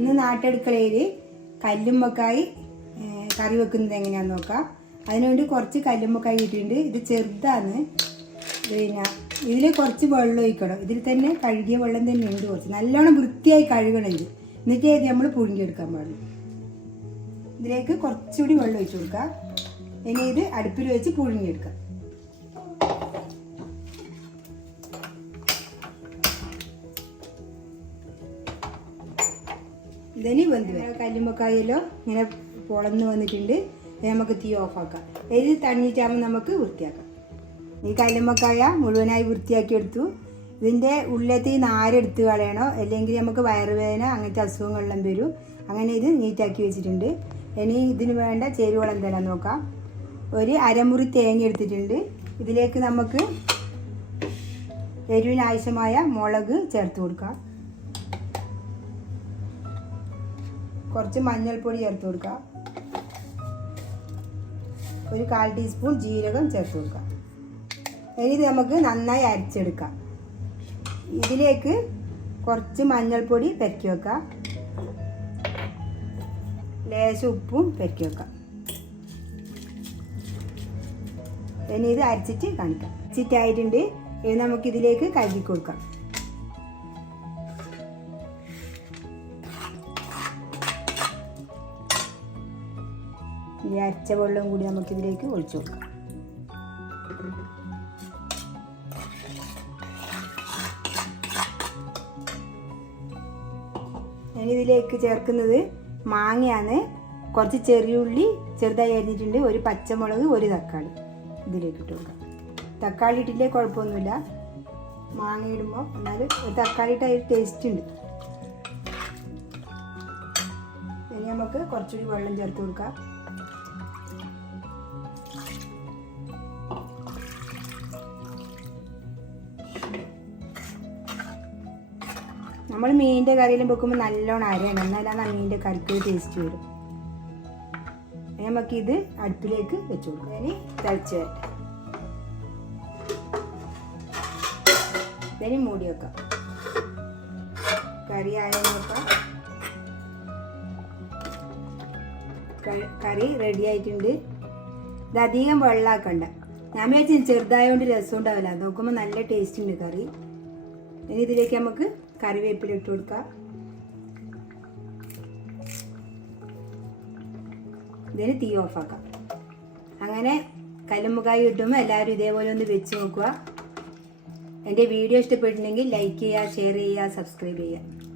ഇന്ന് നാട്ടടുക്കളയിൽ കല്ലുമ്മക്കായി കറി വെക്കുന്നത് എങ്ങനെയാണെന്ന് നോക്കാം. അതിനുവേണ്ടി കുറച്ച് കല്ലുമ്മക്കായി ഇട്ടിട്ടുണ്ട്. ഇത് ചെറുതാണ്. പിന്നെ ഇതിൽ കുറച്ച് വെള്ളം ഒഴിക്കണം. ഇതിൽ തന്നെ കഴുകിയ വെള്ളം തന്നെ ഉണ്ട്. കുറച്ച് നല്ലോണം വൃത്തിയായി കഴുകണം. ഇത് എന്നിട്ടേ ഇത് നമ്മൾ പുഴുങ്ങിയെടുക്കാൻ പാടുള്ളൂ. ഇതിലേക്ക് കുറച്ചുകൂടി വെള്ളം ഒഴിച്ചു കൊടുക്കുക. ഇനി ഇത് അടുപ്പിൽ വെച്ച് പുഴുങ്ങിയെടുക്കാം. ഇതിന് വെന്ത് കല്ലുമ്മക്കായല്ലോ ഇങ്ങനെ പൊളന്ന് വന്നിട്ടുണ്ട്. നമുക്ക് തീ ഓഫാക്കാം. ഇത് തണിയിട്ടാകുമ്പോൾ നമുക്ക് വൃത്തിയാക്കാം. ഈ കല്ലുമ്മക്കായ മുഴുവനായി വൃത്തിയാക്കി എടുത്തു. ഇതിൻ്റെ ഉള്ളിലത്തെ ഈ നാരെടുത്ത് കളയണോ, അല്ലെങ്കിൽ നമുക്ക് വയറുവേദന അങ്ങനത്തെ അസുഖങ്ങളെല്ലാം വരും. അങ്ങനെ ഇത് നീറ്റാക്കി വെച്ചിട്ടുണ്ട്. ഇനി ഇതിന് വേണ്ട ചേരുവകൾ എന്തെല്ലാം നോക്കാം. ഒരു അരമുറി തേങ്ങ എടുത്തിട്ടുണ്ട്. ഇതിലേക്ക് നമുക്ക് എരിവിനാവശ്യമായ മുളക് ചേർത്ത് കൊടുക്കാം. കുറച്ച് മഞ്ഞൾപ്പൊടി ചേർത്ത് കൊടുക്കാം. ഒരു 1/4 ടീസ്പൂൺ ജീരകം ചേർത്ത് കൊടുക്കാം. ഇനി ഇത് നമുക്ക് നന്നായി അരച്ചെടുക്കാം. ഇതിലേക്ക് കുറച്ച് മഞ്ഞൾപ്പൊടി പെരക്കി വെക്കാം. ലേശം ഉപ്പും പെരക്കി വെക്കാം. ഇനി ഇത് അരച്ചിട്ട് കാണിക്കാം. അരച്ചിട്ടായിട്ടുണ്ട്. ഇത് നമുക്കിതിലേക്ക് കഴുകി കൊടുക്കാം. ഈ അരച്ച വെള്ളം കൂടി നമുക്കിതിലേക്ക് ഒഴിച്ചു കൊടുക്കാം. ഇനി ഇതിലേക്ക് ചേർക്കുന്നത് മാങ്ങയാണ്. കുറച്ച് ചെറിയ ഉള്ളി ചെറുതായി അരിഞ്ഞിട്ടുണ്ട്. ഒരു പച്ചമുളക്, ഒരു തക്കാളി ഇതിലേക്ക് ഇട്ട് കൊടുക്കാം. തക്കാളി ഇട്ടില്ലേ കുഴപ്പമൊന്നുമില്ല. മാങ്ങ ഇടുമ്പോൾ എന്നാലും തക്കാളി ഇട്ട ടേസ്റ്റ് ഉണ്ട്. ഇനി നമുക്ക് കുറച്ചുകൂടി വെള്ളം ചേർത്ത് കൊടുക്കാം. നമ്മൾ മീനിൻ്റെ കറിയിലും വെക്കുമ്പോൾ നല്ലോണം അരയണം. എന്നാലാണ് ആ മീനിൻ്റെ കറിക്ക് ടേസ്റ്റ് വരും. നമുക്കിത് അടുപ്പിലേക്ക് വെച്ച് കൊടുക്കാം. ഇനി തിളച്ച് വരട്ടെ. ഇനി മൂടി വെക്കാം. കറി ആയാൽ നോക്കാം. കറി റെഡി ആയിട്ടുണ്ട്. ഇത് അധികം വെള്ളമാക്കണ്ട. ഞാൻ വിചാരിച്ചു ചെറുതായതുകൊണ്ട് രസം ഉണ്ടാവില്ല. നോക്കുമ്പോൾ നല്ല ടേസ്റ്റ് ഉണ്ട് കറി. ഇനി ഇതിലേക്ക് നമുക്ക് കറിവേപ്പില ഇട്ട് കൊടുക്കാം. ഇതിന് തീ ഓഫാക്കാം. അങ്ങനെ കല്ലുമ്മക്കായ കിട്ടുമ്പോൾ എല്ലാവരും ഇതേപോലെ ഒന്ന് വെച്ച് നോക്കുക. എൻ്റെ വീഡിയോ ഇഷ്ടപ്പെട്ടിട്ടുണ്ടെങ്കിൽ ലൈക്ക് ചെയ്യുക, ഷെയർ ചെയ്യുക, സബ്സ്ക്രൈബ് ചെയ്യുക.